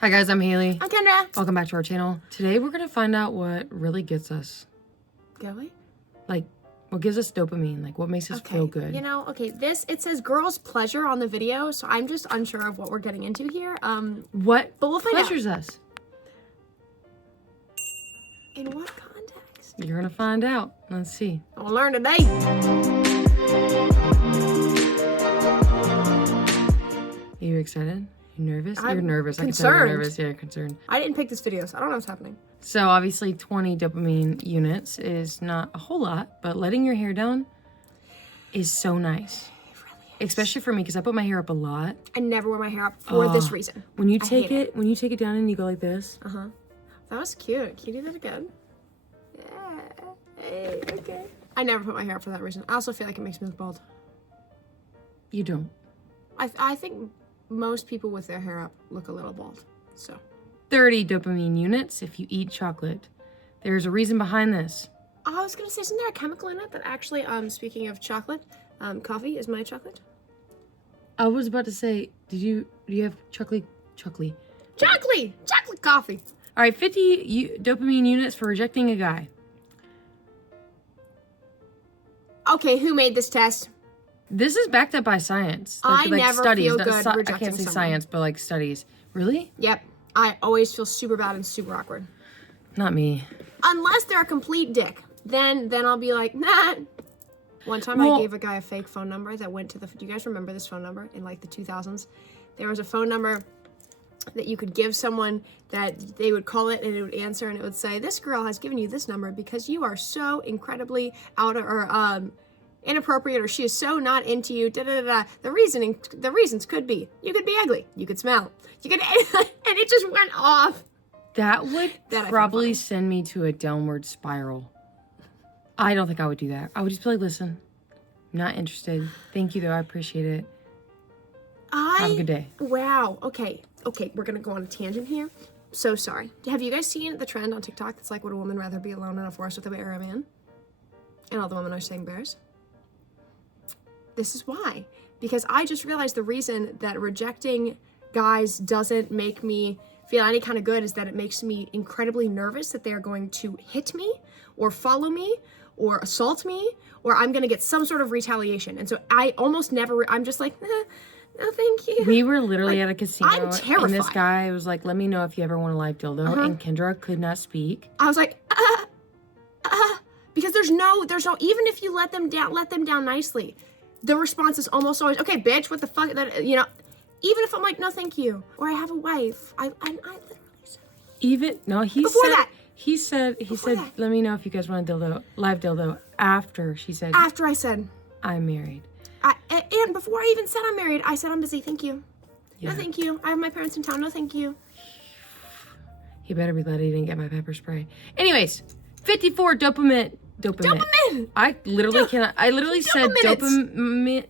Hi guys, I'm Hailee. I'm Kendra. Welcome back to our channel. Today we're gonna find out what really gets us. Going? Like, what gives us dopamine? Like, what makes us feel good? You know, it says girls pleasure on the video, so I'm just unsure of what we're getting into here. What but we'll find pleasures us? In what context? You're gonna find out. Let's see. We'll learn today. Are you excited? You nervous? You're nervous. Concerned. I can tell you're nervous. Yeah, you're concerned. I didn't pick this video, so I don't know what's happening. So obviously 20 dopamine units is not a whole lot, but letting your hair down is so nice. It really is. Especially for me, because I put my hair up a lot. I never wear my hair up for this reason. When you take it down and you go like this. That was cute. Cutie did it good. Yeah. Hey, okay. I never put my hair up for that reason. I also feel like it makes me look bald. You don't. I think most people with their hair up look a little bald, so. 30 dopamine units if you eat chocolate. There's a reason behind this. I was gonna say, isn't there a chemical in it that actually, speaking of chocolate, coffee is my chocolate? I was about to say, do you have chocolate coffee? All right, 50 dopamine units for rejecting a guy. Okay, who made this test? This is backed up by science. I never studies. feel good I rejecting can't say someone. science, but like studies. Really? Yep, I always feel super bad and super awkward. Not me. Unless they're a complete dick. Then I'll be like, nah. One time I gave a guy a fake phone number that went to do you guys remember this phone number in like the 2000s? There was a phone number that you could give someone that they would call it and it would answer and it would say, this girl has given you this number because you are so incredibly inappropriate, or she is so not into you, The reasons could be, you could be ugly, you could smell, you could, and it just went off. That would probably send me to a downward spiral. I don't think I would do that. I would just be like, listen, I'm not interested. Thank you though, I appreciate it. Have a good day. Wow, okay, we're gonna go on a tangent here. So sorry. Have you guys seen the trend on TikTok that's like, would a woman rather be alone in a forest with a bear or a man? And all the women are saying bears. This is why. Because I just realized the reason that rejecting guys doesn't make me feel any kind of good is that it makes me incredibly nervous that they're going to hit me or follow me or assault me or I'm going to get some sort of retaliation. And so I almost never, I'm just like, no, thank you. We were literally at a casino. I'm terrified. And this guy was like, let me know if you ever want a live dildo. And Kendra could not speak. I was like, because there's no, even if you let them down nicely, the response is almost always, okay, bitch, what the fuck, that, you know, even if I'm like, no, thank you, or I have a wife, I literally said. He said, let me know if you guys want a live dildo, after she said. After I said. I'm married. And before I even said I'm married, I said I'm busy, thank you. Yeah. No, thank you. I have my parents in town, no, thank you. He better be glad he didn't get my pepper spray. Anyways, 54 dopamine. I literally cannot. I literally said dopamine.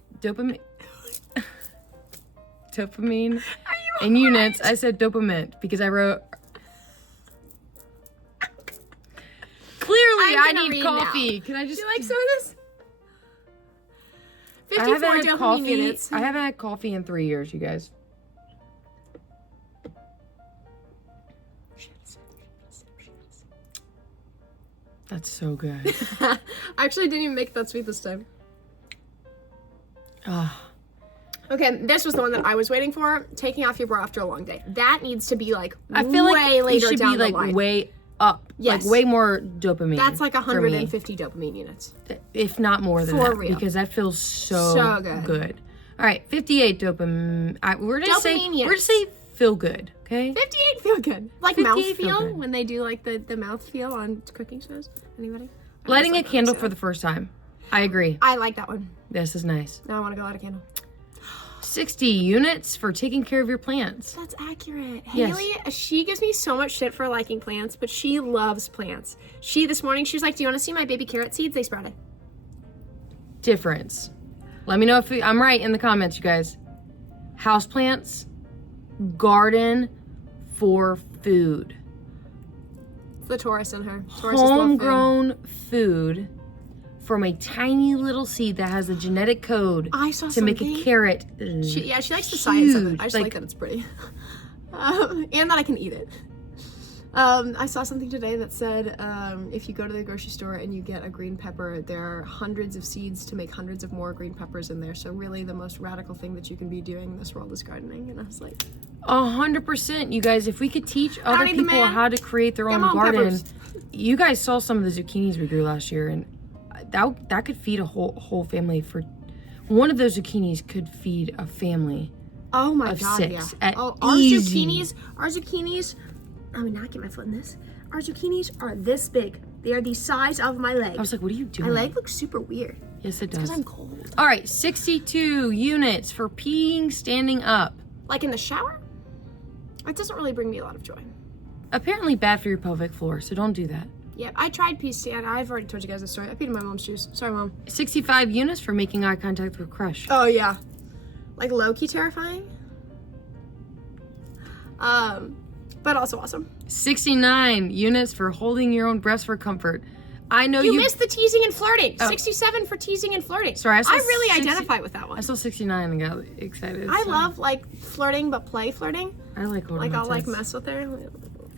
Dopamine in units. I said dopamine because I wrote. Clearly, I need coffee. Now. Can I just? Do you like some of this? 54 dopamine units. I haven't had coffee in 3 years, you guys. That's so good. I actually didn't even make it that sweet this time. Okay, this was the one that I was waiting for. Taking off your bra after a long day. That needs to be like I feel way like later it should down be like the line. way up. Yes. Like way more dopamine. That's like 150 dopamine units. If not more than For that. real. Because that feels so good. All right, 58 dopamine. We're gonna say feel good. Okay. 58 feel good. Like mouth feel when they do like the mouth feel on cooking shows. Anybody? Lighting a candle for the first time. I agree. I like that one. This is nice. Now I want to go light a candle. 60 units for taking care of your plants. That's accurate. Yes. Hailee, she gives me so much shit for liking plants, but she loves plants. This morning, she was like, do you want to see my baby carrot seeds? They sprouted. Difference. Let me know if I'm right in the comments, you guys. Houseplants, garden for food. It's the Taurus in her. Homegrown food from a tiny little seed that has a genetic code I saw to make a carrot. She likes the science of it. I just like that it's pretty. And that I can eat it. I saw something today that said if you go to the grocery store and you get a green pepper, there are hundreds of seeds to make hundreds of more green peppers in there. So really the most radical thing that you can be doing in this world is gardening. And I was like, 100%, you guys. If we could teach other people how to create their own garden, peppers. You guys saw some of the zucchinis we grew last year, and that could feed a whole family. For one of those zucchinis could feed a family. Oh my of God, 6 yeah. at our easy. zucchinis, I would not get my foot in this. Our zucchinis are this big. They are the size of my leg. I was like, what are you doing? My leg looks super weird. Yes, it does. Because I'm cold. All right, 62 units for peeing standing up. Like in the shower? It doesn't really bring me a lot of joy. Apparently bad for your pelvic floor, so don't do that. Yeah, I tried pee stand. I've already told you guys the story. I peed in my mom's shoes. Sorry, Mom. 65 units for making eye contact with crush. Oh, yeah. Like low-key terrifying. But also awesome. 69 units for holding your own breast for comfort. I know you missed the teasing and flirting. 67 for teasing and flirting. Sorry, I really identify with that one. I saw 69 and got excited. I love like flirting, but play flirting. I like holding Like I'll my tits. like mess with her.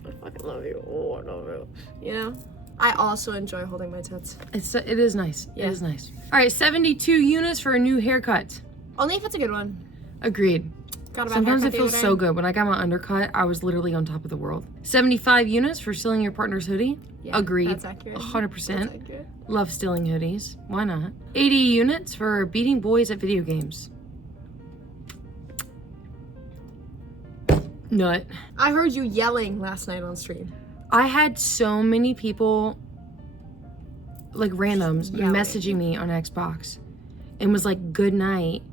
I fucking love you. Oh, I love you. You know. I also enjoy holding my tits. It is nice. Yeah. It is nice. All right, 72 units for a new haircut. Only if it's a good one. Agreed. Sometimes it feels so good. When I got my undercut, I was literally on top of the world. 75 units for stealing your partner's hoodie. Yeah, Agreed. That's accurate. 100%. That's accurate. Love stealing hoodies. Why not? 80 units for beating boys at video games. Nut. I heard you yelling last night on stream. I had so many people, like randoms, messaging me on Xbox and was like, good night,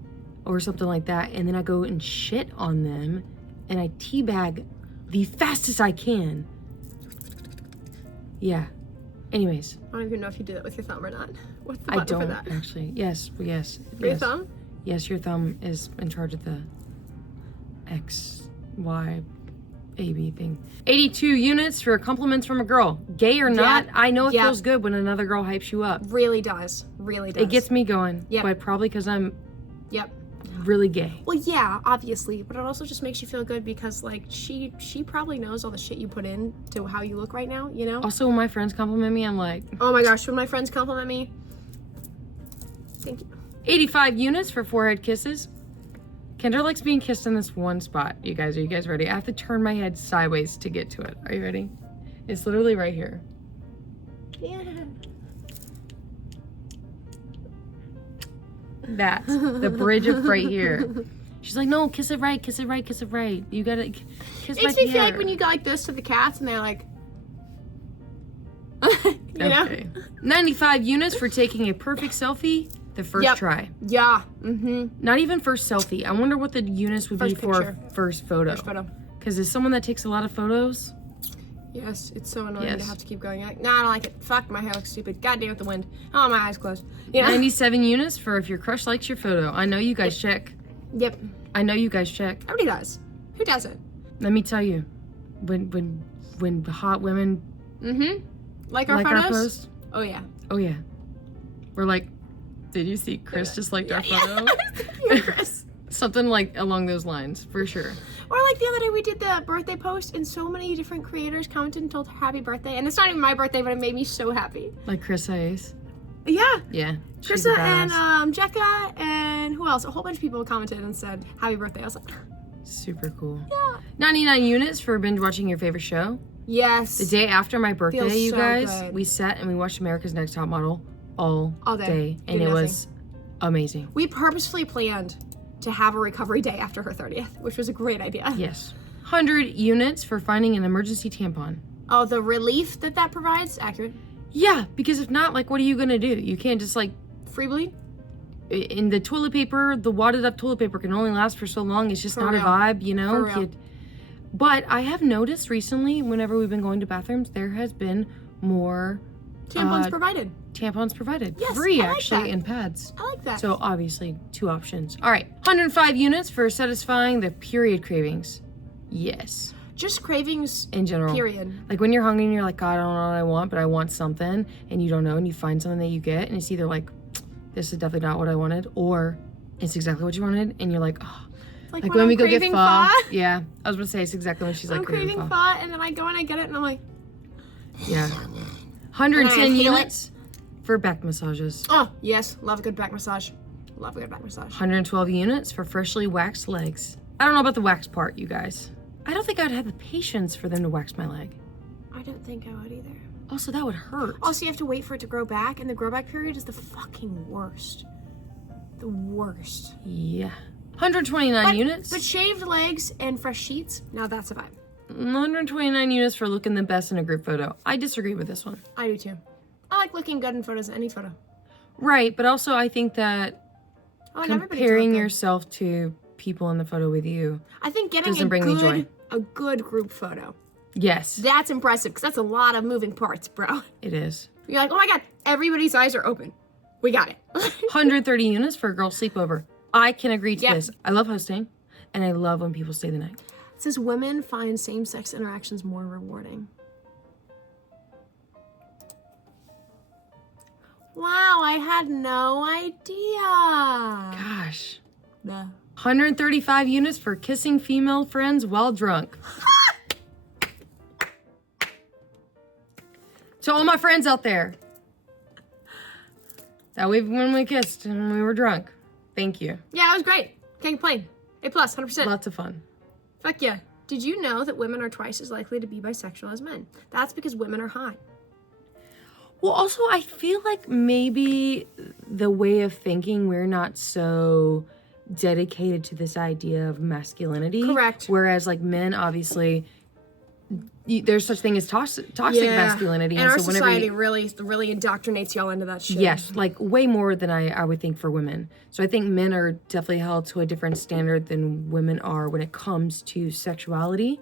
or something like that. And then I go and shit on them and I teabag the fastest I can. Yeah. Anyways. I don't even know if you do that with your thumb or not. What's the I button don't for that? actually. Yes. Your thumb? Yes, your thumb is in charge of the X, Y, AB thing. 82 units for compliments from a girl. Gay or not, I know it feels good when another girl hypes you up. Really does. Really does. It gets me going. Yep. But probably because I'm Yep. really gay. Well, yeah, obviously, but it also just makes you feel good because, like, she probably knows all the shit you put in to how you look right now, you know? Also, when my friends compliment me, I'm like... Oh my gosh, when my friends compliment me, thank you. 85 units for forehead kisses. Kendra likes being kissed in this one spot. You guys, are you guys ready? I have to turn my head sideways to get to it. Are you ready? It's literally right here. Yeah. That. The bridge of right here. She's like, no, kiss it right, kiss it right, kiss it right. You gotta kiss It my makes me feel hair. like when you go like this to the cats and they're like, you know? 95 units for taking a perfect selfie the first try. Yeah. Mm-hmm. Not even first selfie. I wonder what the units would be for first photo. First photo. Because as someone that takes a lot of photos... Yes, it's so annoying to have to keep going. Like, nah, I don't like it. Fuck, my hair looks stupid. God damn it, the wind. Oh, my eyes closed. You know? 97 units for if your crush likes your photo. I know you guys check. Yep. I know you guys check. Everybody does. Who doesn't? Let me tell you, when the hot women like our photos? post. Oh yeah. Oh yeah. We're like, did you see Chris just liked our photo? Yeah, Chris. Something like along those lines, for sure. Or like the other day we did the birthday post and so many different creators commented and told her happy birthday. And it's not even my birthday, but it made me so happy. Like Chris Hayes. Yeah. Yeah. Krista and Jekka and who else? A whole bunch of people commented and said happy birthday. I was like, super cool. yeah. 99 units for binge watching your favorite show. Yes. The day after my birthday, Feels you so guys, good. we sat and we watched America's Next Top Model all day. And Doing it nothing. was amazing. We purposefully planned to have a recovery day after her 30th, which was a great idea. Yes. 100 units for finding an emergency tampon. Oh, the relief that provides? Accurate. Yeah, because if not, like, what are you gonna do? You can't just, like... Free bleed? In the toilet paper, the wadded up toilet paper can only last for so long. It's just For not real. a vibe, you know? For real. But I have noticed recently, whenever we've been going to bathrooms, there has been more... Tampons provided. Tampons provided. Yes, Free, I like actually, that. and pads. I like that. So, obviously, 2 options. All right, 105 units for satisfying the period cravings. Yes. Just cravings In general. period. Like when you're hungry and you're like, God, I don't know what I want, but I want something, and you don't know, and you find something that you get, and it's either like, this is definitely not what I wanted, or it's exactly what you wanted, and you're like, oh, Like when we go get craving pho. Yeah, I was gonna say it's exactly when she's like I'm craving pho, and then I go and I get it, and I'm like, yeah. 110 feel units for back massages. oh yes, love a good back massage. Love a good back massage. 112 units for freshly waxed legs. I don't know about the wax part, you guys. I don't think I'd have the patience for them to wax my leg. I don't think I would either. Also, that would hurt. Also, you have to wait for it to grow back, and the grow back period is the fucking worst. The worst. Yeah. 129 units. But shaved legs and fresh sheets, now that's a vibe. 129 units for looking the best in a group photo. I disagree with this one. I do too. I like looking good in photos, any photo. Right, but also I think that comparing yourself to people in the photo with you, I think getting a good group photo. Yes. That's impressive, because that's a lot of moving parts, bro. It is. You're like, oh my god, everybody's eyes are open. We got it. 130 units for a girl sleepover. I can agree to this. I love hosting, and I love when people stay the night. It says women find same-sex interactions more rewarding. Wow, I had no idea. Gosh. Nah. 135 units for kissing female friends while drunk. To all my friends out there, that when we kissed and we were drunk. Thank you. Yeah, it was great. Can't complain. A plus, 100%. Lots of fun. Fuck yeah. Did you know that women are twice as likely to be bisexual as men? That's because women are hot. Well, also, I feel like maybe the way of thinking, we're not so dedicated to this idea of masculinity. Correct. Whereas, like, men, obviously, there's such thing as toxic masculinity. And our society really indoctrinates y'all into that shit. Yes, like way more than I would think for women. So I think men are definitely held to a different standard than women are when it comes to sexuality.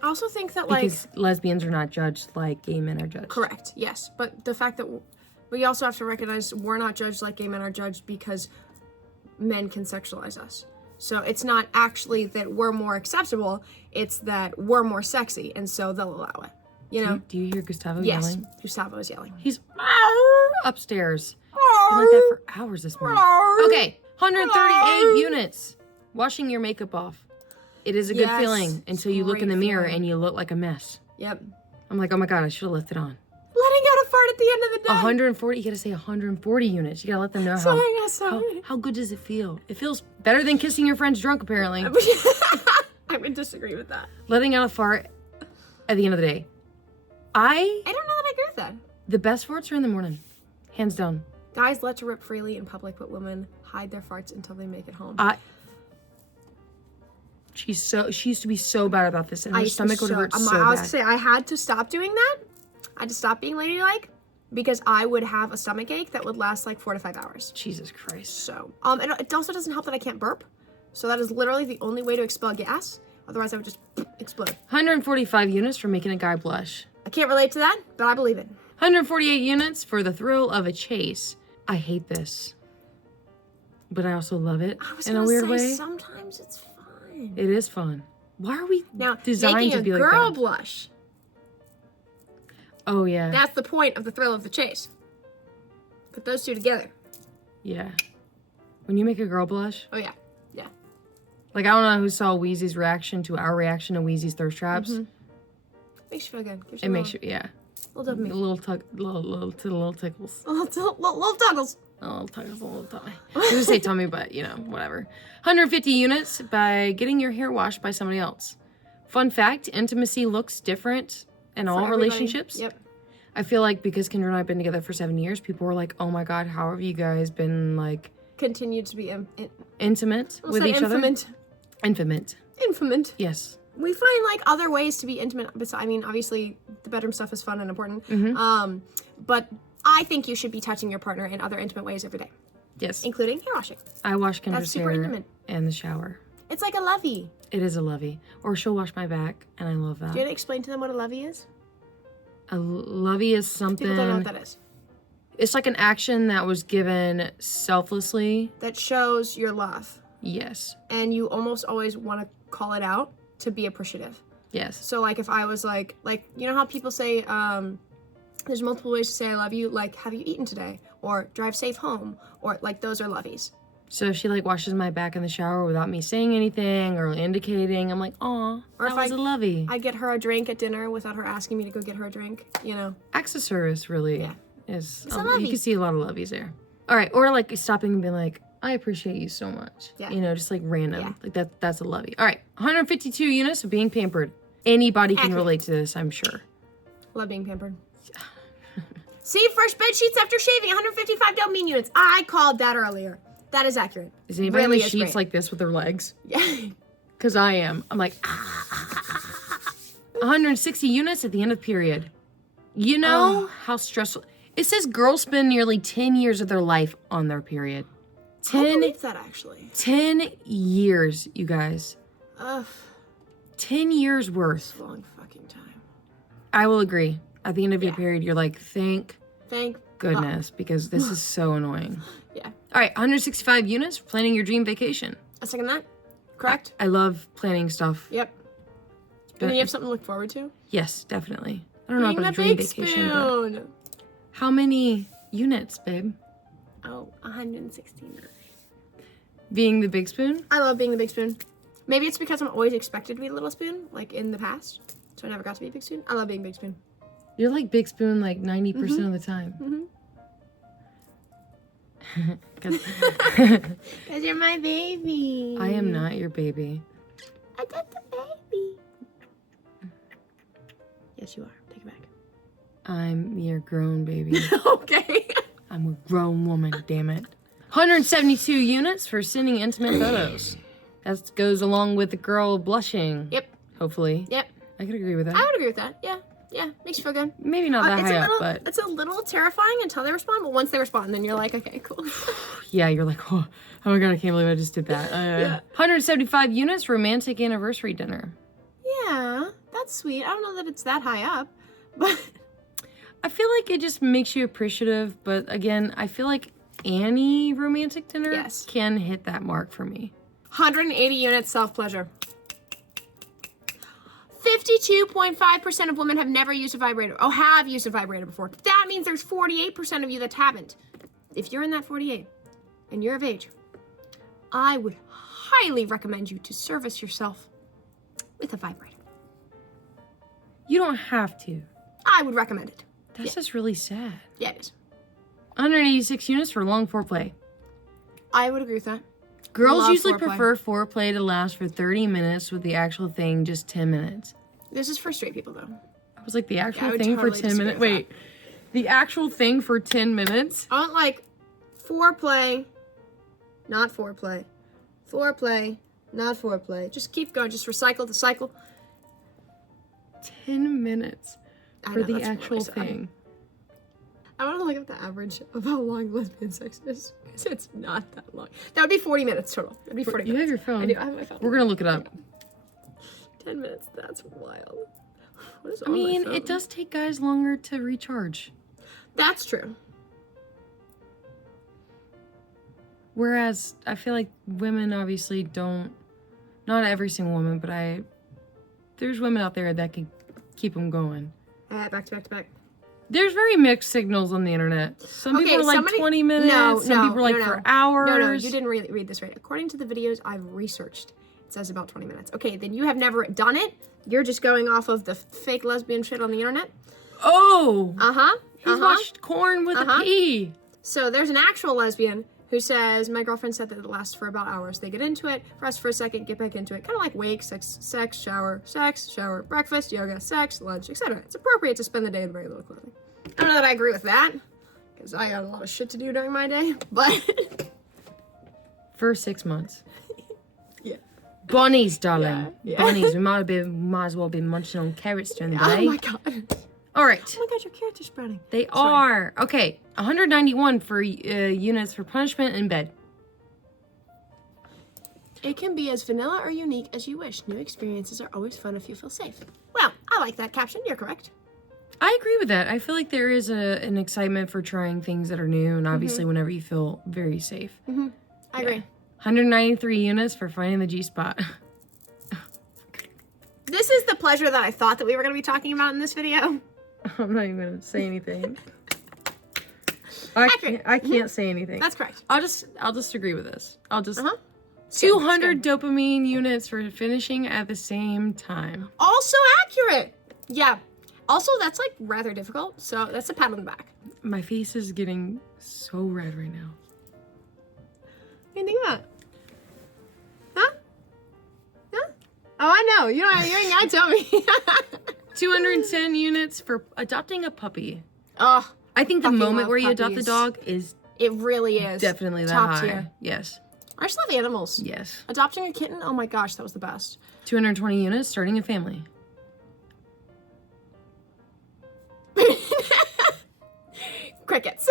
I also think that, because lesbians are not judged like gay men are judged. Correct, yes. But the fact that we also have to recognize we're not judged like gay men are judged because men can sexualize us. So it's not actually that we're more acceptable, it's that we're more sexy, and so they'll allow it. You know? Do you hear Gustavo yelling? Yes, Gustavo is yelling. He's upstairs. Been like that for hours this morning. Okay, 138 units. Washing your makeup off. It is a good feeling until you look in the mirror and you look like a mess. Yep. I'm like, oh my god, I should have left it on. Letting out a fart at the end of the day. 140, you gotta say 140 units. You gotta let them know how good does it feel. It feels better than kissing your friends drunk, apparently. I would disagree with that. Letting out a fart at the end of the day. I don't know that I agree with that. The best farts are in the morning. Hands down. Guys let to rip freely in public, but women hide their farts until they make it home. She used to be so bad about this, and her stomach would hurt so bad. I was gonna say, I had to stop doing that. I had to stop being ladylike because I would have a stomach ache that would last like 4 to 5 hours. Jesus Christ. So, it also doesn't help that I can't burp. So that is literally the only way to expel gas. Otherwise, I would just explode. 145 units for making a guy blush. I can't relate to that, but I believe it. 148 units for the thrill of a chase. I hate this, but I also love it in a weird way. Sometimes it's fun. It is fun. Why are we making designed to be like that? a girl blush. Oh, yeah. That's the point of the thrill of the chase. Put those two together. Yeah. When you make a girl blush. Oh, yeah. Yeah. Like, I don't know who saw Wheezy's reaction to our reaction to Wheezy's thirst traps. Mm-hmm. Makes you feel good. It makes you, yeah. Little dopamine. Little tickles. Little tuggles. Oh, tuggles, a little tummy. I was gonna say tummy, but, you know, whatever. 150 units by getting your hair washed by somebody else. Fun fact, intimacy looks different in all relationships. Yep. I feel like because Kendra and I have been together for 7 years, people were like, oh my god, how have you guys been, like... Continued to be intimate with each other? Intimate. Yes. We find, like, other ways to be intimate. I mean, obviously, the bedroom stuff is fun and important. Mm-hmm. But I think you should be touching your partner in other intimate ways every day. Yes. Including hair washing. I wash Kendra's That's super hair intimate. in the shower. It's like a lovey. It is a lovey. Or she'll wash my back, and I love that. Do you want to explain to them what a lovey is? A lovey is something... People don't know what that is. It's like an action that was given selflessly. That shows your love. Yes. And you almost always want to call it out to be appreciative. Yes. So, like, if I was like, you know how people say, there's multiple ways to say I love you, like, have you eaten today? Or drive safe home. Or, like, those are loveys. So if she like washes my back in the shower without me saying anything or indicating, I'm like, aw, that was a lovey. I get her a drink at dinner without her asking me to go get her a drink, you know. Acts of service really is, It's a lovey. you can see a lot of loveys there. All right, or like stopping and being like, I appreciate you so much. Yeah. You know, just like random. Like that's a lovey. All right, 152 units of being pampered. Anybody can relate to this, I'm sure. Love being pampered. See, fresh bed sheets after shaving, 155 dopamine units. I called that earlier. That is accurate. Is anybody in the sheets like this with their legs? Yeah. Because I am. I'm like, 160 units at the end of the period. You know how stressful. It says girls spend nearly 10 years of their life on their period. I believe that, actually. 10 years, you guys. Ugh. 10 years worth. That's a long fucking time. I will agree. At the end of your period, you're like, thank goodness, because this is so annoying. Yeah. All right, 165 units for planning your dream vacation. I second that. Correct? I love planning stuff. Yep. And then you have something to look forward to? Yes, definitely. I don't know about a dream vacation, spoon. but how many units, babe? Oh, 169. Being the big spoon? I love being the big spoon. Maybe it's because I'm always expected to be the little spoon, like in the past. So I never got to be big spoon. I love being big spoon. You're like big spoon like 90% of the time. Because you're my baby. I am not your baby. I got the baby. Yes, you are. Take it back. I'm your grown baby. Okay. I'm a grown woman, damn it. 172 units for sending intimate photos. That goes along with the girl blushing. Yep. Hopefully. Yep. I could agree with that. I would agree with that. Yeah. Yeah. Makes you feel good. Maybe not that high up, but... It's a little terrifying until they respond, but once they respond, then you're like, okay, cool. Yeah, you're like, oh my God, I can't believe I just did that. 175 units romantic anniversary dinner. Yeah, that's sweet. I don't know that it's that high up, but... I feel like it just makes you appreciative, but again, I feel like any romantic dinner can hit that mark for me. 180 units self-pleasure. 52.5% of women have never used a vibrator. Oh, have used a vibrator before. That means there's 48% of you that haven't. If you're in that 48 and you're of age, I would highly recommend you to service yourself with a vibrator. You don't have to. I would recommend it. That's just really sad. Yeah, it is. 186 units for long foreplay. I would agree with that. Girls usually prefer foreplay to last for 30 minutes with the actual thing just 10 minutes. This is for straight people, though. I was like, the actual thing for 10 minutes? Wait, the actual thing for 10 minutes? I want, like, foreplay, not foreplay. Foreplay, not foreplay. Just keep going. Just recycle the cycle. 10 minutes for the actual thing. I want to look up the average of how long lesbian sex is. Because it's not that long. That would be 40 minutes total. That would be 40 minutes. You have your phone. I do. I have my phone. We're going to look it up. 10 minutes. That's wild. What is I mean, it does take guys longer to recharge. That's true. Whereas I feel like women obviously don't, not every single woman, but there's women out there that can keep them going. Back to back to back. There's very mixed signals on the internet. Some people are like 20 minutes. Some people are like for hours. No, you didn't really read this right. According to the videos I've researched, it says about 20 minutes. Okay, then you have never done it. You're just going off of the fake lesbian shit on the internet. Oh. He's watched Corn with a P. So there's an actual lesbian who says, my girlfriend said that it lasts for about hours. They get into it, rest for a second, get back into it. Kind of like wake, sex, shower, breakfast, yoga, sex, lunch, etc. It's appropriate to spend the day in very little clothing. I don't know that I agree with that, because I got a lot of shit to do during my day, but... For 6 months. Yeah. Bunnies, darling. Yeah. Bunnies. We might as well be munching on carrots during the day. Oh my God. All right. Oh my God, your carrots are sprouting. They are. Okay. 191 for units for punishment in bed. It can be as vanilla or unique as you wish. New experiences are always fun if you feel safe. Well, I like that caption. You're correct. I agree with that. I feel like there is an excitement for trying things that are new, and obviously whenever you feel very safe. I agree. 193 units for finding the G-spot. This is the pleasure that I thought that we were going to be talking about in this video. I'm not even going to say anything. Accurate. I can't say anything. That's correct. I'll just agree with this. I'll just 200 dopamine units for finishing at the same time. Also accurate. Yeah. Also, that's like rather difficult. So that's a pat on the back. My face is getting so red right now. What do you think about it? Huh? Huh? Oh, I know. You ain't gotta tell me. 210 units for adopting a puppy. Oh, I think the moment where you adopt the dog is it really is definitely that top high. tier. Yes. I just love animals. Yes. Adopting a kitten, oh my gosh, that was the best. 220 units starting a family. Crickets.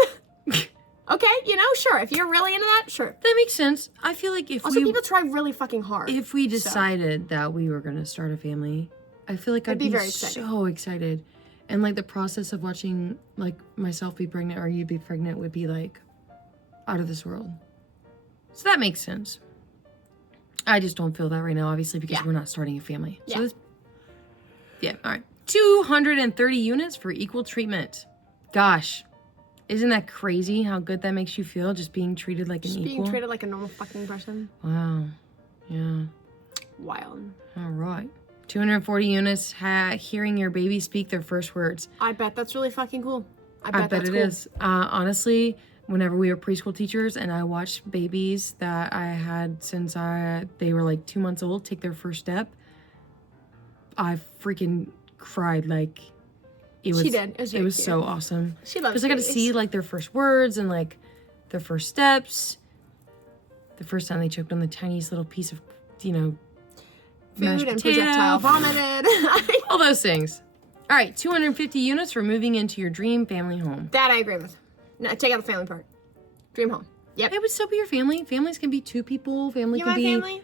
Okay, sure. If you're really into that, sure. That makes sense. I feel like also, people try really fucking hard. If we decided that we were going to start a family, I feel like I'd be very so excited. And like the process of watching like myself be pregnant or you be pregnant would be like out of this world. So that makes sense. I just don't feel that right now, obviously, because we're not starting a family. So all right. 230 units for equal treatment. Gosh. Isn't that crazy how good that makes you feel, just being treated like an equal? Being treated like a normal fucking person. Wow. Yeah. Wild. All right. 240 units hearing your baby speak their first words. I bet that's really fucking cool. I bet it is. Honestly, whenever we were preschool teachers and I watched babies that I had since they were like 2 months old take their first step, I freaking cried like... She did. It was so awesome. She loves because I got to see like their first words and like their first steps. The first time they choked on the tiniest little piece of, food and projectile vomited. All those things. All right, 250 units for moving into your dream family home. That I agree with. No, take out the family part. Dream home. Yep. It would still be your family. Families can be 2 people. Family can be. Family?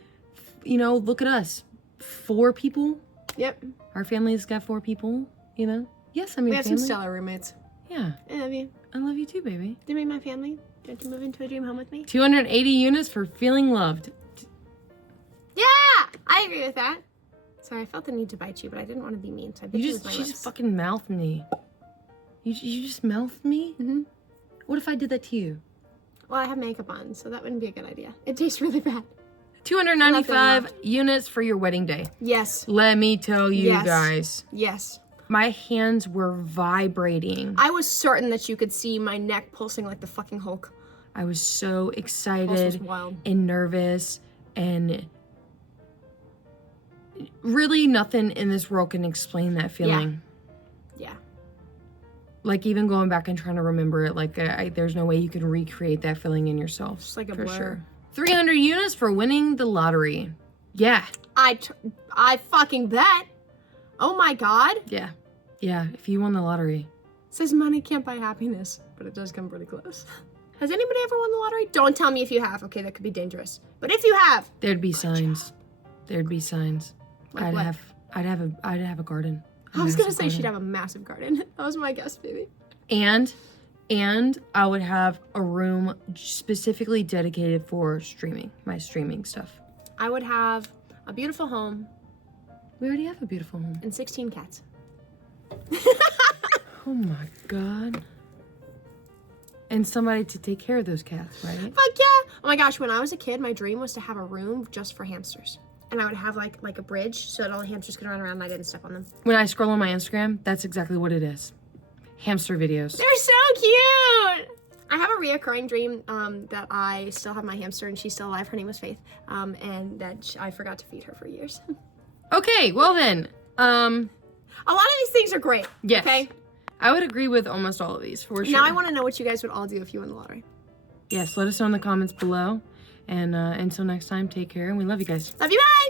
Look at us, 4 people. Yep. Our family's got 4 people. Yes, I'm your family. We have some stellar roommates. Yeah. I love you. I love you too, baby. Do you mean my family? Don't you move into a dream home with me? 280 units for feeling loved. Yeah! I agree with that. Sorry, I felt the need to bite you, but I didn't want to be mean, so I bit you with my lips. Just fucking mouthed me. You just mouthed me? Mm-hmm. What if I did that to you? Well, I have makeup on, so that wouldn't be a good idea. It tastes really bad. 295 units for your wedding day. Yes. Let me tell you guys. Yes. My hands were vibrating. I was certain that you could see my neck pulsing like the fucking Hulk. I was so excited wild. And nervous, and really nothing in this world can explain that feeling. Yeah. Like even going back and trying to remember it, like there's no way you can recreate that feeling in yourself. Just like a for blur. Sure. 300 units for winning the lottery. Yeah. I fucking bet. Oh my God. Yeah. Yeah, if you won the lottery. It says money can't buy happiness, but it does come pretty close. Has anybody ever won the lottery? Don't tell me if you have. Okay, that could be dangerous. But if you have, there'd be signs. There'd be signs. Like I'd have a garden. I was gonna say she'd have a massive garden. That was my guess, baby. And I would have a room specifically dedicated for streaming, my streaming stuff. I would have a beautiful home. We already have a beautiful home. And 16 cats. Oh my God. And somebody to take care of those cats, right? Fuck yeah. Oh my gosh, when I was a kid, my dream was to have a room just for hamsters. And I would have like a bridge so that all the hamsters could run around and I didn't step on them. When I scroll on my Instagram, that's exactly what it is. Hamster videos. They're so cute. I have a reoccurring dream that I still have my hamster and she's still alive. Her name was Faith. And that I forgot to feed her for years. Okay, well then. A lot of these things are great. Yes. Okay. I would agree with almost all of these, for sure. Now I want to know what you guys would all do if you won the lottery. Yes, let us know in the comments below. And until next time, take care, and we love you guys. Love you, bye!